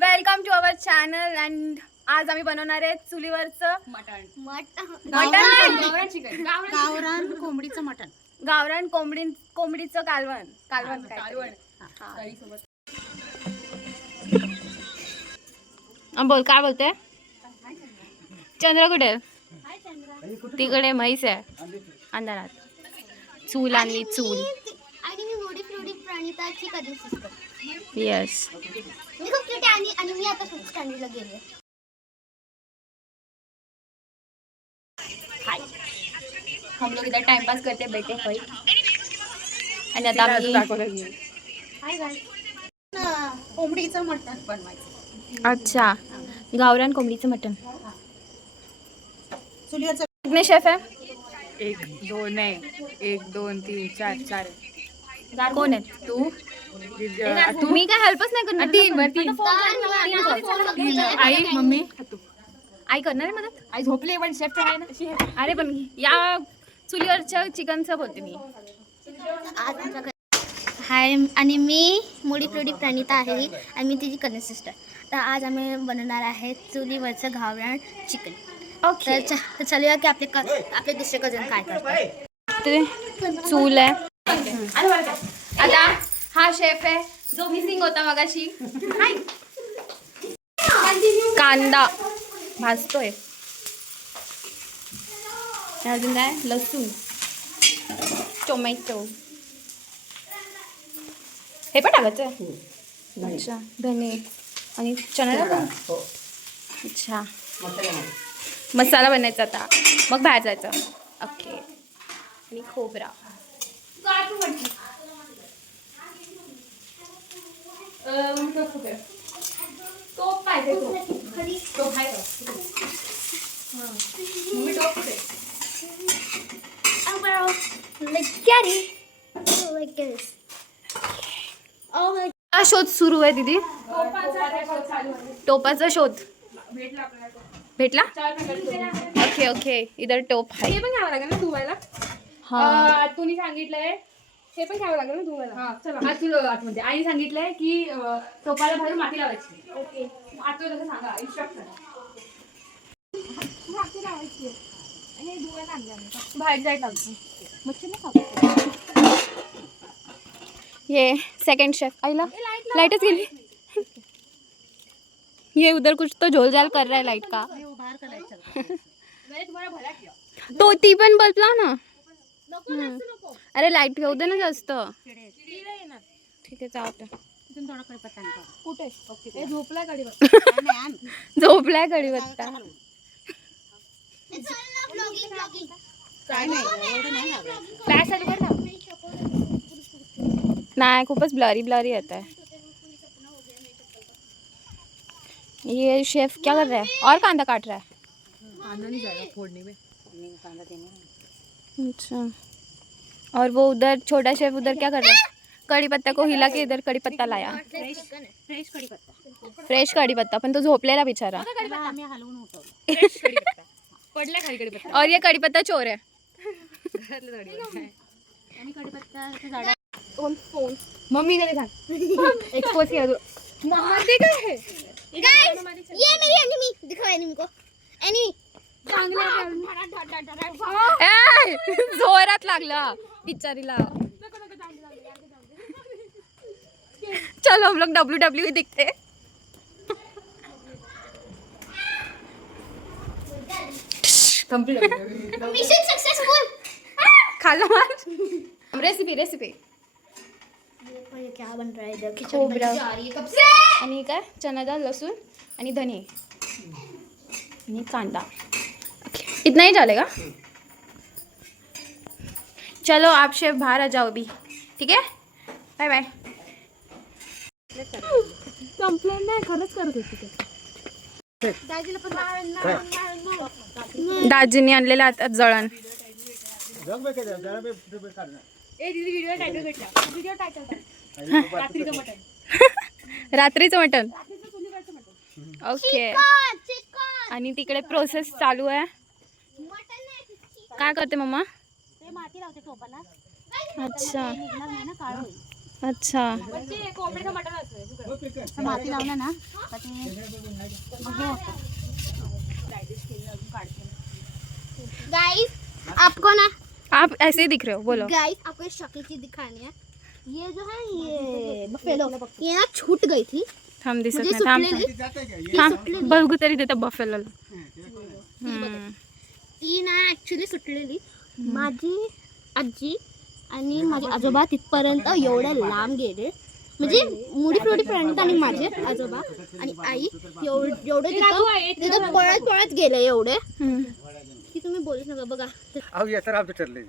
Welcome to our channel and आज आम्ही बनवणार आहे चुलीवरचं गावरान कोंबडीचं मटण. गावरान कोंबडीचं कालवण बोल काय बोलते. चंद्र कुठे? तिकडे म्हैस आहे अंधारात. चूल आणली चूल. आणि मी मोडी फ्लोडी प्राणिताची कधी सिस्टर. यस. मी खूप क्यूट आहे आणि मी आता खूप स्टँडर्डला गेले. हाय, हम लोग इधर टाइम पास करते बैठे हुए. आणि आता आम्ही हाय गाइस. कोंबडीचं मटण बनवायचं. अच्छा गावरान कोंबडीचं मटण. चुलीवरचं कितने शेफ है? 1 2 आहे 1 2 3 4 4 कोण आहे तू? मी काय हेल्पच नाही करणार. आई मम्मी आई करणार आहे मदत. आई झोपली पण शेफ आहे ना. अरे पण या चुलीवरच्या चिकनचं बोलते मी. हाय आणि मी मोडी फ्लोडी प्रणिता आहे आणि मी तिची कझन सिस्टर. तर आज आम्ही बनवणार आहे चुलीवरचं गावरान चिकन. ओके. तर चलूया की आपले दुसरे कझन काय करतात. ते चूल आहे. आता हा शेफ आहे जो मिसिंग होता मगाशी. कांदा भाजतोय. अजून काय लसूण टोमॅटो हे पण टाकायचं. अच्छा धने आणि चणा पण. अच्छा मसाला बनायचा आता मग बाहेर जायचं. ओके. आणि खोबरा टोप पाहिजे. टोप आहे का? शोध सुरू आहे दीदी. टोपाचा शोध भेटला. ओके ओके इधर टोप आहे. हे पण घ्यावं लागेल ना धुवायला. हा तुम्ही सांगितलंय हे पण घ्यावं लागेल ना धुवायला. चला तुला आतमध्ये आईने सांगितलंय की टोपाला भरून माती लावायची. ओके आता कसं सांगा इन्स्ट्रक्शन. माती लावायची आणि धुवायला आणलं बाहेर जायला लागतं. मच्छर ये सेकंड शेफ. आईला लाइटच गेली. ये उधर कुछ तो झोल झाल कर रहा है लाइट का. बाहेर करायचं. तो ती पण बदला ना. अरे लाईट घेऊ दे ना जास्त. ठीक आहे चालतं. तिथून थोडा कढीपत्ता आणा. कुठे हे झोपला गाडी झोपलाय कढीपत्ता. काय नाही एवढं नाही लागलं. फ्लॅश चालू कर ना. नहीं खूपच ब्लरी आता है. ये शेफ क्या कर रहा है? और कांदा काट रहा है. कांदा नहीं जाएगा फोड़ने में. कांदा देने. अच्छा और वो उधर छोटा शेफ उधर क्या कर रहा है? कड़ी पत्ता को हिला के इधर कड़ी पत्ता लाया. फ्रेश कढीपत्ता. फ्रेश कड़ी पत्ता पण तो झोपलेला बिचारा. आम्ही हलवून उठवलं. पडला खाली कढीपत्ता. और ये कड़ी पत्ता चोर है. आणि कढीपत्ता झाडा. फोन मम्मी ने सांग एक्सपोज किया तो मम्मा दे काय गाइस ये मेरी एनिमी दिखाओ एनिमी को. एनिमी ए, जोरात लागला बिचारीला. चलो हम लोग WWE दिखते. Mission successful. खाला मार. रेसिपी ये क्या बन रहा है इधर. खिचड़ी खोबरा. बनने जा रही है कब से. आणि काय चना डाळ लसूण आणि धने आणि कांदा. ओके इतना ही डालेगा. चलो आप शेफ बाहर आ जाओ अभी. ठीक है बाय बाय. कंप्लेंट नाही खरंच करत होती ते. दाजीने आणलेलं आता जळण. ए दीदी व्हिडिओ टायटल भेटला. व्हिडिओ टायटल रात्रीचं मटण. रात्रीचं मटण. चुलीवरचं मटण. ओके. चिकन आणि तिकडे प्रोसेस चालू आहे. मटन नाही. काय करते मम्मा? ते माती लावते टोपाला. अच्छा निघणार नाही ना काळ होईल. अच्छा. म्हणजे कोंबडीचं मटण असतं. माती लावलं ना का ते मग हे होतं. गाइस आपको ना आप ऐसे ही दिख रहे हो, बोलो. गाइस आपको इस शक्ल की दिखानी है. ये जो है ये बफेलो ये ना छूट गई थी. थांब, दिसत म्हणजे नाही. थांब सुटलेली थांब, बघू तरी देतं बफेलोला. ती ना ॲक्च्युली सुटलेली. माझी आजी आणि माझे आजोबा तिथपर्यंत एवढे लांब गेले. म्हणजे मुडी फ्रुडी प्रणित आणि माझे आजोबा आणि आई एवढे तिथं पळत पळत गेले एवढे की तुम्ही बोलूच नका. बघा अहो येतं आमचं ठरलंय.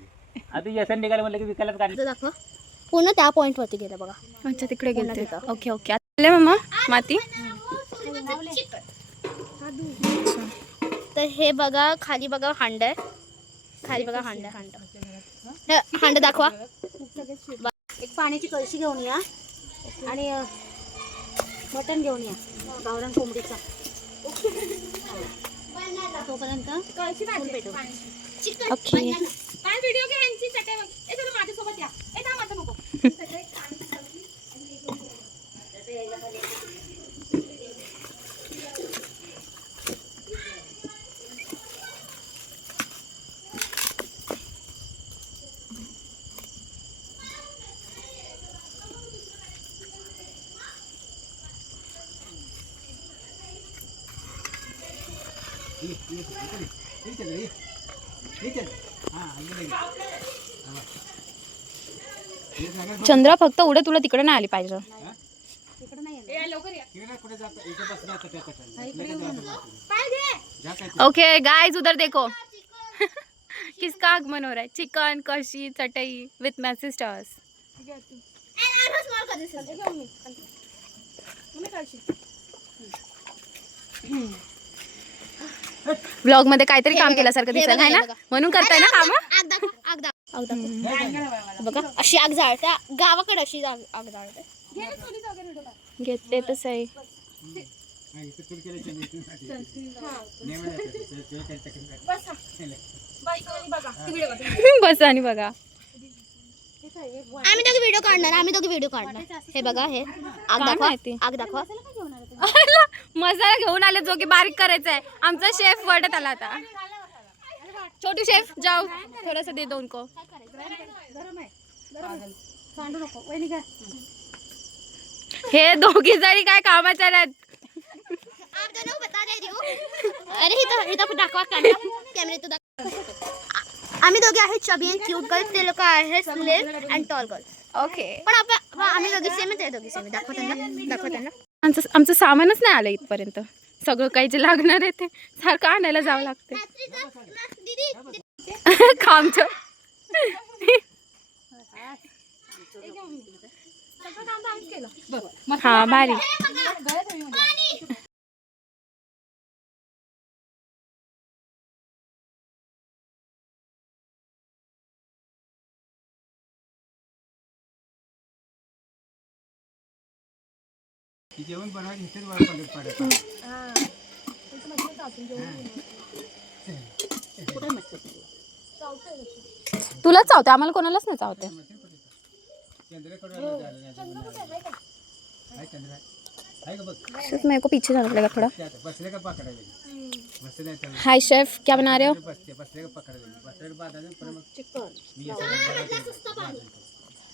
आता येसन निघालं म्हणलं की विकायला तिथं दाखवा. पूर्ण त्या पॉइंट वरती गेले बघा. अच्छा, तिकडे गेलते. Okay okay. आले मम्मा माती. तर हे बघा खाली बघा हांड आहे. खाली बघा हांड हे हांड दाखवा. एक पाण्याची कळशी घेऊन या आणि मटण घेऊन या गावरान कोंबडीचा. तोपर्यंत ओके. व्हिडिओ घे यांची चटई बघ. ए जरा माझ्यासोबत या. ए थांब आता नको. चंद्रा फक्त उडे, तुला तिकडे नाही आली पाहिजे. ए लवकर या. ओके गाइस, उधर देखो. किसका आगमन हो रहा है. चिकन कशी चटई विथ माय सिस्टर्स. व्लॉग मध्ये काहीतरी काम केल्यासारखं दिसेल आहे ना, म्हणून करताय ना काम. आग दाखव. आग दाखव. आग दाखव. बघा अशी आग जाळते. गावाकडे अशी आग जाळते. घेते तसं आहे. बस आणि बघा. आम्ही दोघे व्हिडिओ काढणार. हे बघा हे आग काय दाखवा. माहिती? आग दाखवा. मसाला घेऊन आले जो की बारीक करायचा आहे. आमचा शेफ वडत आला आता. छोटू शेफ जाओ, थोडासा दे दो उनको. हे दोघी जणी काय कामाच्या नाहीत. आप दोनों को बता रही हूँ. अरे इथं दाखवा कॅमेरा दाखवा. आम्ही दोघे आहेत चबी अँड क्यूट गर्ल. ते लोक आहेत slim and tall girl. Okay. पण आम्ही दोघी सेम आहे. दोघी सेम दाखवा त्यांना. आमचं सामानच नाही आलं इथपर्यंत. सगळं काही जे लागणार आहे ते सारखं आणायला जावं लागतं. खामचं. हा भारी. जेवण बनवायचं इथेच पडत पडत. तुलाच चावते, आम्हाला कोणालाच नाही चावते. मेरे को पीछे जाना पड़ेगा थोड़ा. हाय शेफ, क्या बना रहे हो.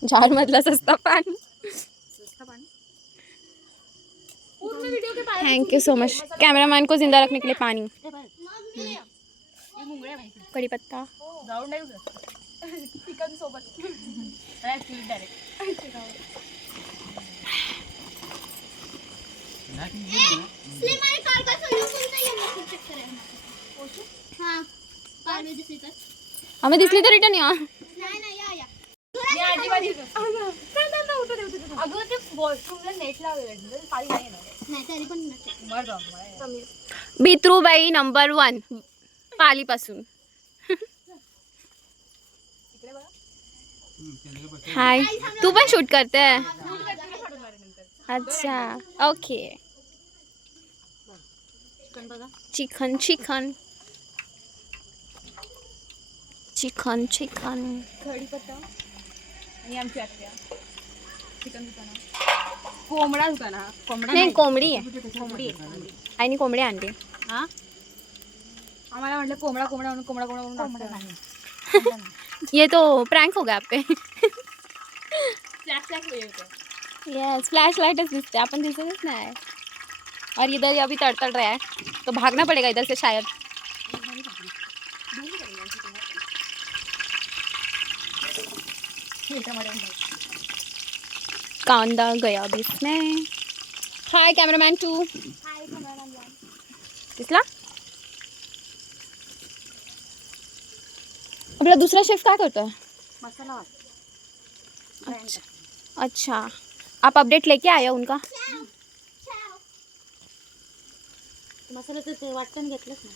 जार मधला सस्ता पानी. Thank you so much. Cameraman को जिंदा रखने के लिए पानी. कड़ी पत्ता. चिकन सोबत. आम्ही दिसली तर रिटर्न या. अगं ते वॉशरूमला नेट लावलेलं पाणी नाही बित्रूबाई नंबर 1 पालीपासून. हाय, तू पण शूट करते. अच्छा okay. Chicken chicken chicken chicken. कढीपत्ता आणि आमची आत्या चिकन दुकाना कोंबडा दुकाना कोंबडा नाही कोंबडी आहे. कोंबडी आईने कोंबडी आणली. हा आम्हाला म्हटलं कोंबडा कोंबडा म्हणून कोंबडा कोंबडा म्हणून ये तो प्रँक हो गया आप पे. फ्लॅश यस फ्लैश लाइटच दिसते, आपण दिसतच नाही. और इधर ये अभी तड़तड़ रहा है तो भागना पड़ेगा इधर से शायद. कांदा गया अभी इसमें. हाय कैमरामैन 2. दिसला. आपला दुसरा शेफ काय करतोय. मसाला अच्छा अच्छा, आप अपडेट लेके आए हो उनका. मसाल्याचं ते वाटण घेतलंच ना.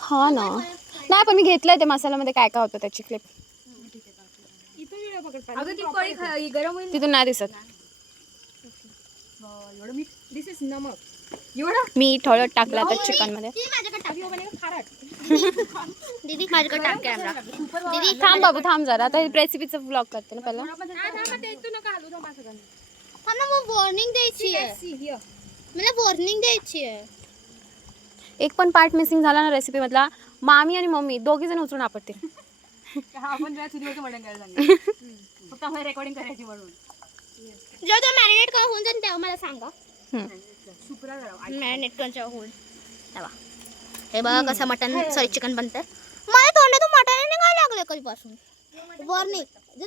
हा ना. नाही पण मी घेतलंय ते मसाल्यामध्ये काय काय होतं त्याची क्लिप. अगं ती पळी गरम होईल तिथून नाही दिसत. एवढं मीठ. दिस इज नमक. एवढं मीठ हळद टाकला तर चिकन मध्ये. दीदी माझ्याकडे टाक कॅमेरा. दीदी थांब बाबू थांब जरा, आता रेसिपीचं ब्लॉग करते ना पहिला. थांब ना, मग वॉर्निंग द्यायची आहे. मला वॉर्निंग द्यायची आहे. एक पण पार्ट मिसिंग झाला ना रेसिपी मधला, मामी आणि मम्मी दोघी जण उचलून आपटतील. आपण जरा चुलीवरचं मटण करायला सांगितलं. फक्त आम्हाला रेकॉर्डिंग करायची म्हणून. जेव्हा तो मॅरिनेट करून होऊन जाईल तेव्हा मला सांगा. सुपरा करा. मॅरिनेट करून जेव्हा होईल तेव्हा. हे बघा कसं मटन सॉरी चिकन बनतं. मला तोंडातून मटण निघायला लागलं कधीपासून. वॉर्निंग, जर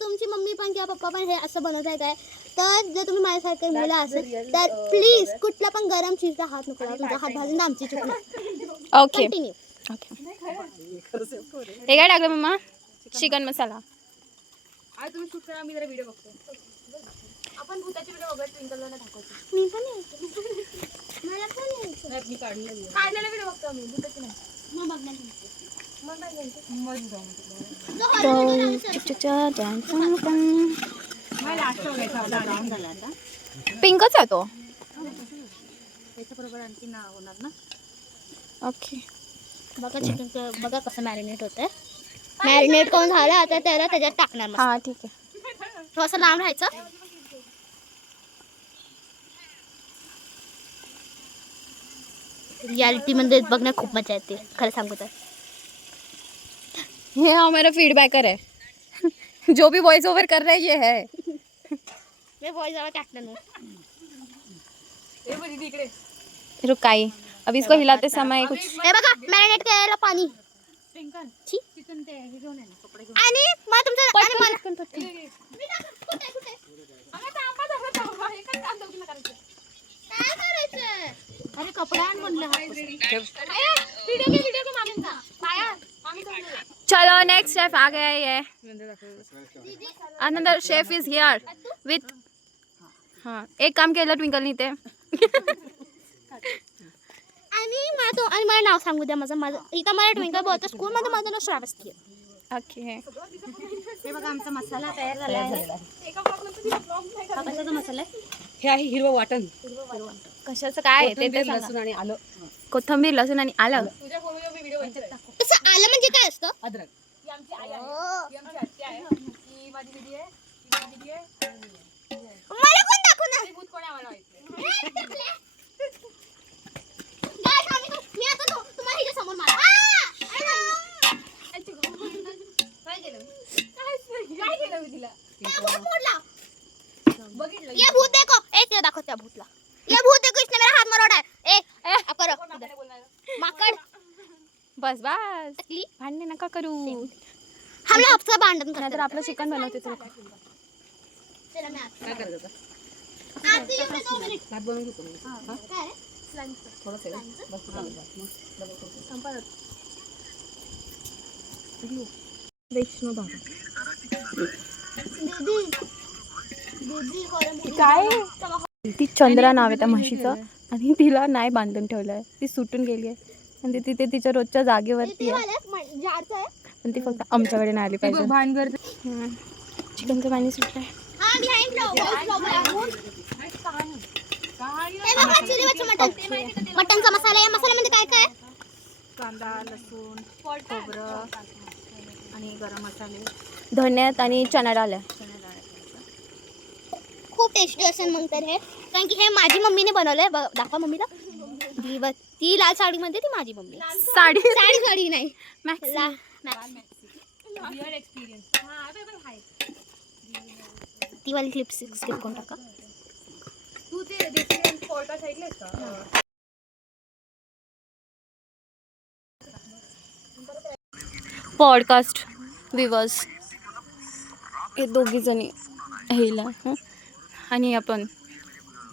तुमची मम्मी पण किंवा पप्पा पण हे असं बनवत आहे काय, तर जर तुम्ही माझ्यासारखे मुलं असेल तर प्लीज कुठला पण गरम चीजचा हात नको लावू. तुमचा हात भाजून आमची चूक नाही. Okay continue. ओके. हे काय टाकलं मम्मा. चिकन मसाला. आज तुम्ही शूट करा, मी जरा व्हिडिओ बघतो. आपण भूताचे व्हिडिओ वगैरे ट्विंकलला दाखवतो. मी पण यायचं. मला पण यायचं. मी काढलेला व्हिडिओ बघतो आम्ही भूताचे नाही. मग बघणार तुमचं. मग जाऊ. मला लास्ट बघायचा होता. डाऊन झाला आता. पिंकच आहे तो. त्याच्याबरोबर आणखी ना होणार ना. ओके. बघा चिकन बघा कसं मॅरिनेट होतंय. मॅरिनेट करून झालं आता त्याला त्याच्यात टाकणार. मग हा ठीक आहे. थोडंसं लांब राहायचं. रियालिटी मध्ये बघणं खूप मजा येते खरं सांगू तर. ये हमारा फीडबैकर है. जो भी वॉइस ओवर कर रहा है ये है. मी वॉइस ओवर टाकणार नाही. हे बघ दीदी इकडे. रुकाई अब इसको हिलाते समय कुछ. हे बघा मॅरिनेट करायला पाणी. ट्विंकल छी. चिकन ते हे घेऊन ये ना, कपडे घेऊन. आणि मला तुमचं आणि मला हे काय काम तुला करायचं. काय करायचं. अरे कपडा आण म्हणलं. व्हिडिओ के मामींचा पाया आम्ही चलो नेक्स्ट शेफ आ गया है ये. Another chef is here with. हाँ एक काम केलं ट्विंकलनी ते. आणि मला नाव सांगू द्या. माझं इथं मला ट्विंकल बोलतो. स्कूलमध्ये माझं नाव श्रावस्ती आहे. ओके. हे बघा आमचा मसाला तयार झाला आहे. हा कशाचा मसाला आहे. हे आहे हिरवं वाटण. कशाचं काय आहे ते सांगा. लसूण आणि आलं. कोथिंबीर लसूण आणि आलं. तुझ्या फोनवर मी व्हिडिओ बनवते. तसं आलं म्हणजे काय असतं. अद्रक. ही आमची आई आहे. ही आमची आत्या आहे. ही माझी दीदी आहे. ही माझी दीदी आहे. मला कोण दाखवू ना. हे भूत कोण आहे आम्हाला माहिती नाही. मी आता तुम्हाला हिच्या समोर मारा. काय केलं मी तिला. बघितलं ये भूत देखो. एक दाखव त्या भूतला. ये भूत देखो इसने मेरा हाथ मरोड़ा है. ए अब करो. माकड. बस बस तकली. भांडणे नका करू. हमला हफ्ता भांडण नाहीतर करतात. आपलं चिकन बनवते तू. चला मी आता. काय करायचं आता? आधी एवढे 2 मिनिट. भात बनवून घेतो मी. हा? काय रे? थोडंसं आहे. बस झालं भात. मग डबल करतो. वैष्णो बाबा दीदी दीदी गरम होती. काय. ती चंद्रा नाव आहे त्या म्हशीचं आणि तिला नाही बांधून ठेवलं आहे. ती सुटून गेली आहे आणि ती तिथे तिच्या रोजच्या जागेवरती आहे. जारचं आहे. पण ती फक्त आमच्याकडे नाही आली पाहिजे. भानगर चिकनचं पाणी सुटलं आहे. हा बिहाइंड हे बघा चुलीवरचं मटण. मटणचा मसाला. या मसाल्यामध्ये काय काय आहे. कांदा लसूण खोबरं आणि गरम मसाले. धण्यात आणि चणा डाळ आहे. खूप टेस्टी असेल मग तर हे, कारण की हे माझी मम्मीने बनवलंय. दाखवा मम्मीला. ती लाल साडीमध्ये ती माझी मम्मी. साडी साडी नाही ती वाली क्लिप स्किप करून टाका. तू ते रेस्टॉरंट पॉडकास्ट ऐकलेस का? पॉडकास्ट व्ह्यूअर्स हे दोघी जणी हेला आणि आपण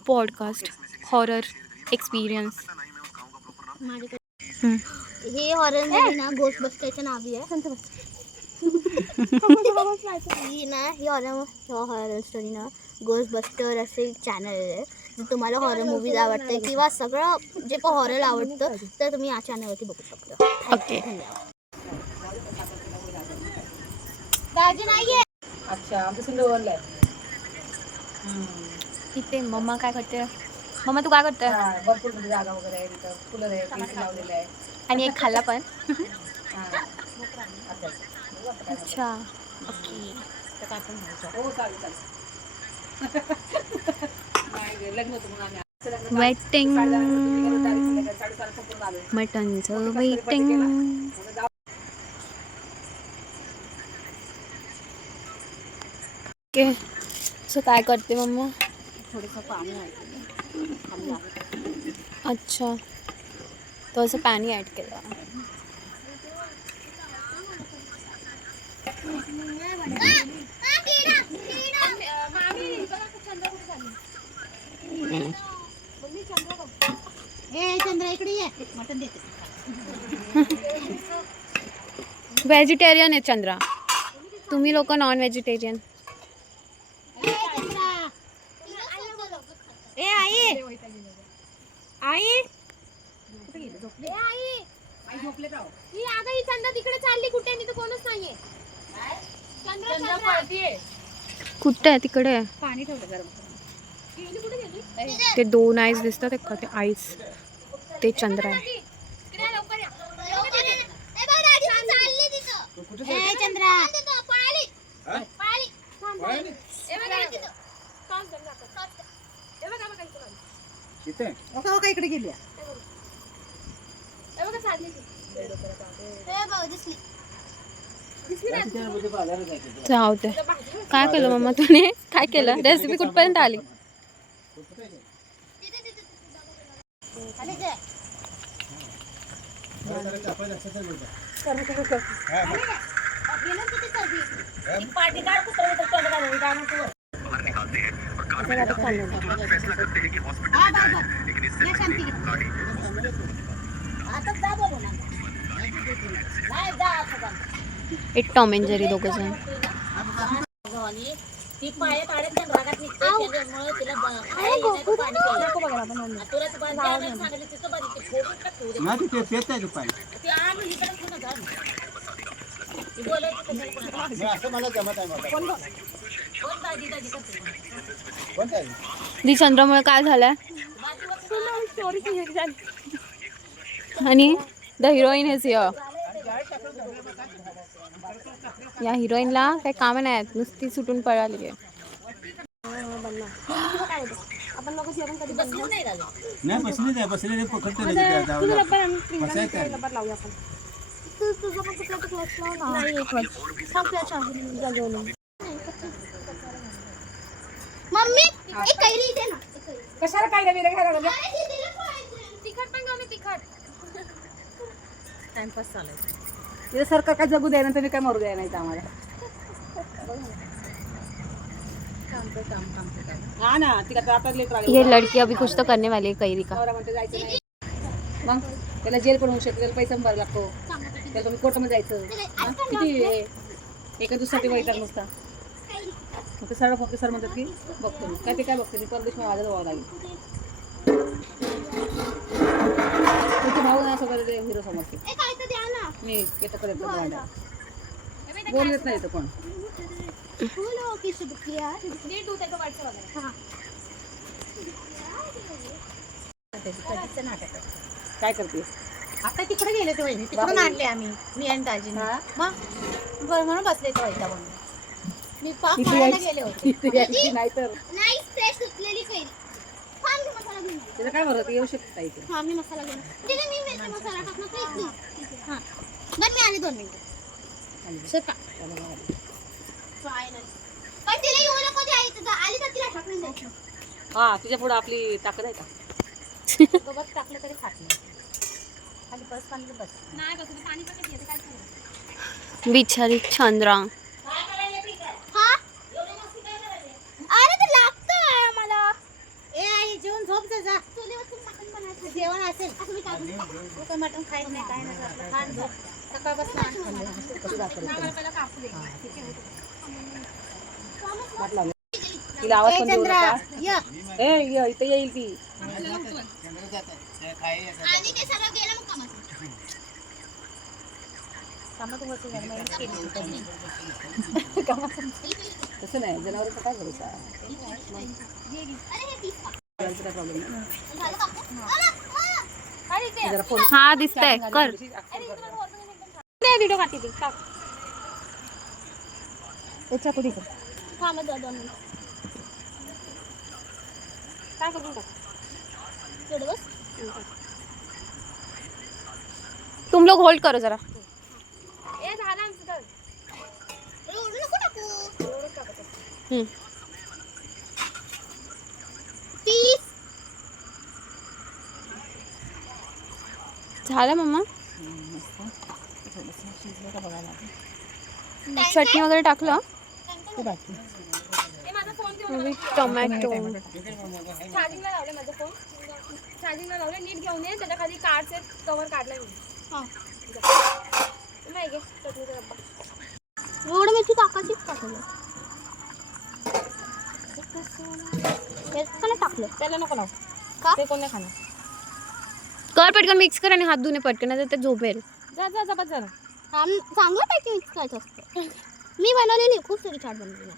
पॉडकास्ट हॉरर एक्सपिरियन्स. हे हॉरर मध्ये ना गोस्ट बस्टरच्या नावी आहे. ही ना ही हॉरर स्टोरी ना गोस्ट बस्टर असे चॅनल आहे. जर तुम्हाला हॉरर मूवीज आवडते किंवा सगळं जे पण हॉरर आवडतं तर तुम्ही या चॅनलवरती बघू शकता. ओके. दाजी नाहीये. अच्छा आमचं सिंधुवरला आहे. इथे मम्मा काय करते? मम्मा तू काय करते? भरपूर म्हणजे जागा वगैरे आहे तिथं, फुलं आहे, पेन्सिल लावलेलं आहे. आणि एक खाल्ला पण. अच्छा ओके. हो चालेल. नाही, लग्न होतं म्हणून आम्ही वेटिंग साडेसात संपूर्ण आलो. मटनचं वेटिंग. ओके. सो काय करते मम्मा? थोडंसं पाणी आहे. अच्छा तो असं पाणी ॲड केलं. चंद्रा इकडे ये. मटन देते. व्हेजिटेरियन आहे चंद्रा. तुम्ही लोक नॉन व्हेजिटेरियन. ए आई आई ही अगं ही चंद्रा तिकडे चालली कुठे? तिथं कोणच नाहीये. चंद्रा पळतीये. कुठे आहे? तिकडे आहे. पाणी ठेवलं गरम. ते दोन आईस दिसतात का? ते आईस ते चंद्र आहे. इकडे गेली. जाऊ दे. काय केलं मम्मा तुने? काय केलं? रेसिपी कुठपर्यंत आली? एक टॉम एंड जेरी दोघं जण. दी चंद्रामुळे काय झालंय? आणि द हिरोईन इज हिअर. या हिरोईनला काही काम नाही आहेत, नुसती सुटून पळाली आहे. नाही बसले बसले पकडतो. मम्मी एक कैरी दे ना. कशाला काय नवीन घ्यायला लागलं? तिखट पण कमी तिखट. टाइमपास चालायचं. तिथं सरकार काय जगू द्याय ना, तुम्ही काय मरू द्याय नाही आम्हाला. हा ना तिला आता लेकर आले. ये लड़की अभी कुछ तो करने वाली है कैरी का. नवरा म्हणते जायचं नाही. मग त्याला जेल पण होऊ शकते, त्याला पैसा पण भरायला लागतो. त्याला तुम्ही कोर्टामध्ये जायचं. हा? किती आहे? एका दुसऱ्यासाठी वैताग नुसता. मग ते सर फक्त सर म्हणतात की बघतो मी काय ते काय बघते मी परदेश माझ्या जवळ लागेल. तुमचे भाऊ ना सगळं ते हिरो समजते. मी येतं करत बोलत नाही तर पण काय करते आता तिकडे गेले ते वहिनी तिकडून आणले आम्ही मी आणि दाजी मग बरं म्हणून बसले ते वैता म्हणून मी पाक मारायला गेले होते नाही तर फ्रेश सुटलेली कैरी. थांब मी मसाला घेऊन येते. त्याचं काय बरं ते येऊ शकतं ताई इथे. हा मी मसाला घेऊन येते. ठीक आहे मी मिरची मसाला टाकणार तर इथली. हा बरं मी आले 2 मिनिटं. सका फायनल पण तिला येऊ नको द्या इथं आली तर तिला टाकून द्यायचं. हा तुझ्या पुढे आपली ताकद आहे का? गवत टाकलं तरी खात नाही. खाली बस पाणी बस. नाही बघ तुला पाणी पण येते काय करू? बिचारी चंद्रा. हा अरे ते लागतं मला. ए आई जेवण झोप जा. चुलीवरचं मटण बनायचं. जेवण असेल असं मी टाकून तू काय मटण खायच नाही काय नाही आपलं खाण झोप. सकाळपासून आण खाल्लं. तिला आवाज ए पण देऊ चंद्रा नका. ये. ए इथे येईल ती. आणि ते सगळं गेलं मग कामाचं. कामात वरती झालं, मग केली. तसं नाही जनावरांचा काय भरोसा. अरे हे पीस टाक. जनावरांचा काय प्रॉब्लेम नाही. झालं कापून? जरा फोन हा दिसतंय कर. व्हिडिओ काढते ती टाक. चाकू दे. थांबा 2 मिनिटं. काय करून टाक. थोडं बस. तुम लोग होल्ड करो जरा. ए झालं आमचं तर. एवढं नको टाकू. हम्म. पीस. झालं मम्मा. चटणी वगैरे टाकलं. ए माझा फोन घेऊन टोमॅटो. चार्जिंगला लावले माझा फोन. चार्जिंगला लावले नीट घेऊन ये त्याच्या खाली कार्डचे कव्हर काढलाय मी. हा नाही घे चटणीचा डब्बा. एवढं मेथी टाकायचीच टाकलं. हे का नाही टाकलं? त्याला नको लाव. का? ते कोण नाही खाणार. कर पटकन मिक्स कर आणि हात धुणे पटकन नाही तर ते झोपेल. जा जा जा बस झालं. चांगलं पैकी मिक्स करायचं असतं. मी बनवलेली खूप सारी चाट बनवलेली.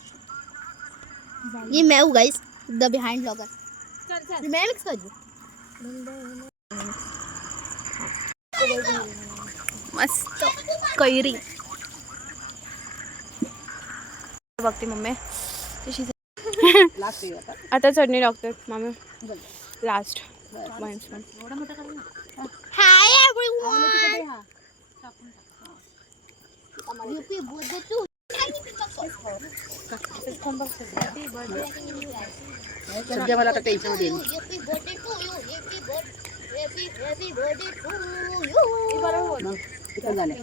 ये मैं हूँ गाइस द बिहाइंड ब्लॉगर. चल चल. मैं मिक्स कर दूँ. मस्त कैरी बघते मम्मी तशी. लास्ट येईल आता. आता चटणी टाकते mummy last. Hi everyone. Happy birthday to. सध्या मला आता टेन्शन मध्ये येईल. Happy birthday to you. Happy birthday to you. मग तिकडे झाले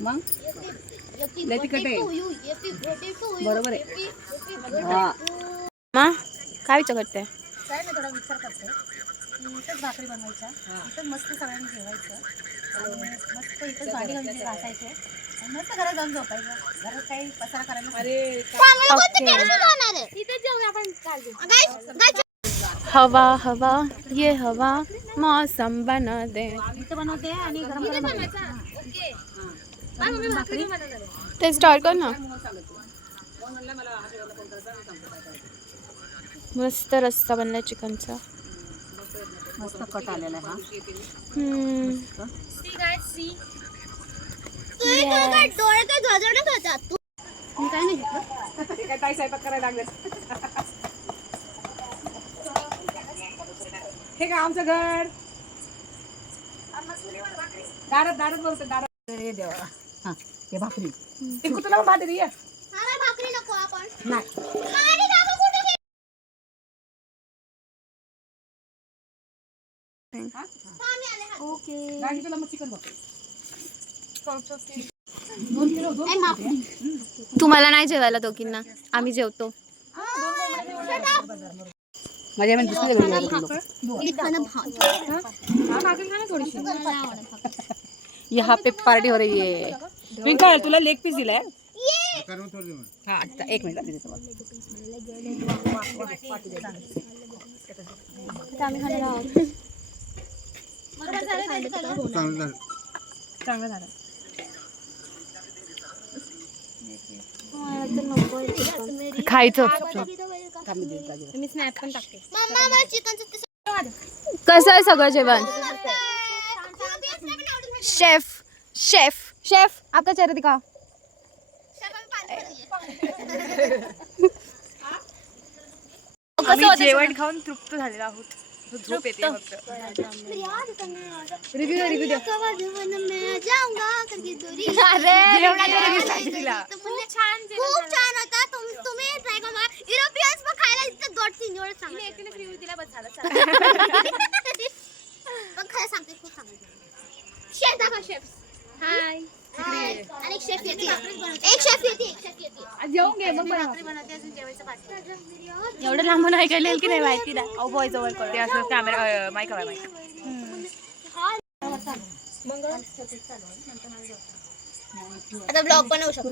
मग लय तिखट आहे. बरोबर आहे. हा मा काय विचार करते. काय नाही थोडा विचार करते. इथंच भाकरी बनवायच्या. इथंच मस्त सगळ्यांनी जेवायचं. आणि मस्त इथंच भांडी घालून घासायचे. आणि मस्त घरात जाऊन झोपायचं. घरात काही पसारा करायला अरे इथेच जाऊया आपण चालू. हवा हवा ये हवा मौसम बना दे. इथं बनवते आणि गरम गरम ओके. बाय मम्मी भाकरी बनवणार आहे. ते स्टार्ट कर ना. मस्त रस्सा बनलाय चिकनचा. मस्त कट आलेला आहे हा. See guys see. डोळे काय झळझळत होतात. मी काय नाही घेतलं. ते काय ताई स्वयंपाक करायला लागले. हे का आमचं घर दारात दारात बोलतो दारात. हे देवा हा हे भाकरी ते कुठला भाकरी आहे. मला भाकरी नको आपण. नाही आणि दाखव कुठे हे. हा मी आले हात. गाडी तुला मग चिकन भाकरी. ए, माफी. तुम्हाला नाही जेवायला दोघींना आम्ही जेवतो. माझ्या म्हणजे दुसऱ्या घरी गेले लोक. मी खाणं भात. भाकरी खा ना थोडीशी. मला आवडत भात. यहाँ पे पार्टी हो रही है. ट्विंकल तुला लेग पीस दिलाय. हा आता 1 मिनिट देते तुम्हाला. आम्ही खाणार आहोत. चांगलं झालं. खायचं थांब देईल का जेवण. मी स्नॅप पण टाकते. मम्मा मला चिकनचं कसं आहे सगळं जेवण. शेफ शेफ शेफ आपका चेहरा दिखाओ. आम्ही जेवण खाऊन तृप्त झालेलो आहोत. झोप येते फक्त. रिव्ह्यू दे. खूप छान होता. तुम्ही ट्राय करा. युरोपियन्स पण खायला इतकं गोड सीन एवढं सांगितलं. रिव्ह्यू दिला बस झालं. पण खरं सांगते खूप चांगलं. शेफ दाखवा शेफ. हाय. आणि एक शेफ येते. जेवून घे मग भाकरी बनवते अजून जेवायचं बाकी. एवढं लांबून ऐकायला की नाही माहिती ना. अहो बॉय जवळ ते असं कॅमेरा माईक हवा माईक. आता ब्लॉग पण होऊ शकतो.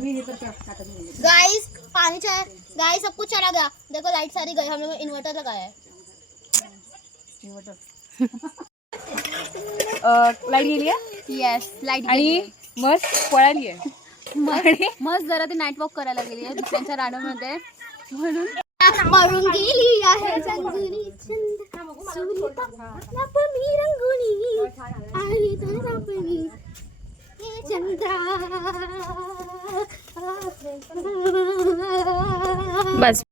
गाइस पानी चाहिए. गाइस सब कुछ चला गया. देखो लाइट सारी गई. हम लोग इन्वर्टर लगाया है. लाईट गेली आहे यस लाइट आणि मस्त पळाली आहे. मस्त जरा ते नाईट वॉक करायला गेली आहे दुसऱ्यांच्या रानामध्ये म्हणून पळून गेली आहे रंगुनी मी रंगुनी आणि तरापणी चंद्रा. बस